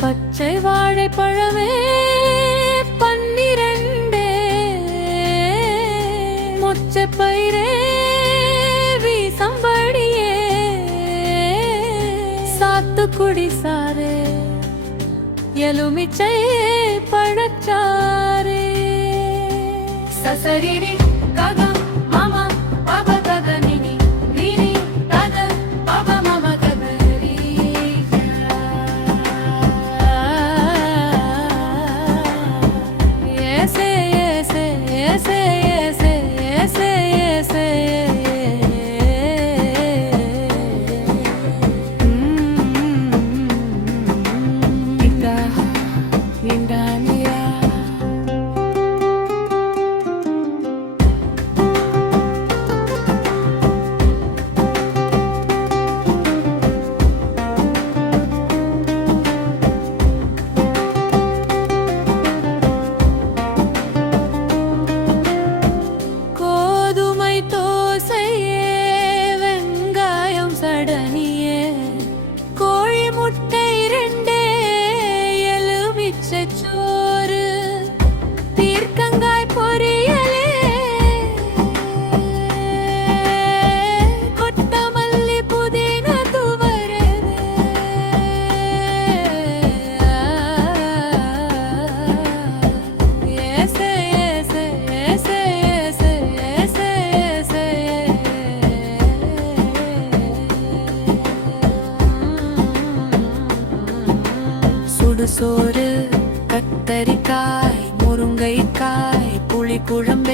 பச்சை வாழைப்பழமே 12 மொச்சை பயிரே வீசம்படியே சாத்துக்குடி சாறு எலுமிச்சை பழச்சாறு சசரிரி கக மாமா பாபா கக நினி நினி கக பாபா மாமா கக சோறு தீர்க்கங்காய் பொரியலே கொத்தமல்லி புதினா துவரவே ஏசே ஏசே ஏசே ஏசே ஏசே ஏசே சுடு சோறு கத்தரிக்காய் முருங்கைக்காய் புளிக்குழம்பு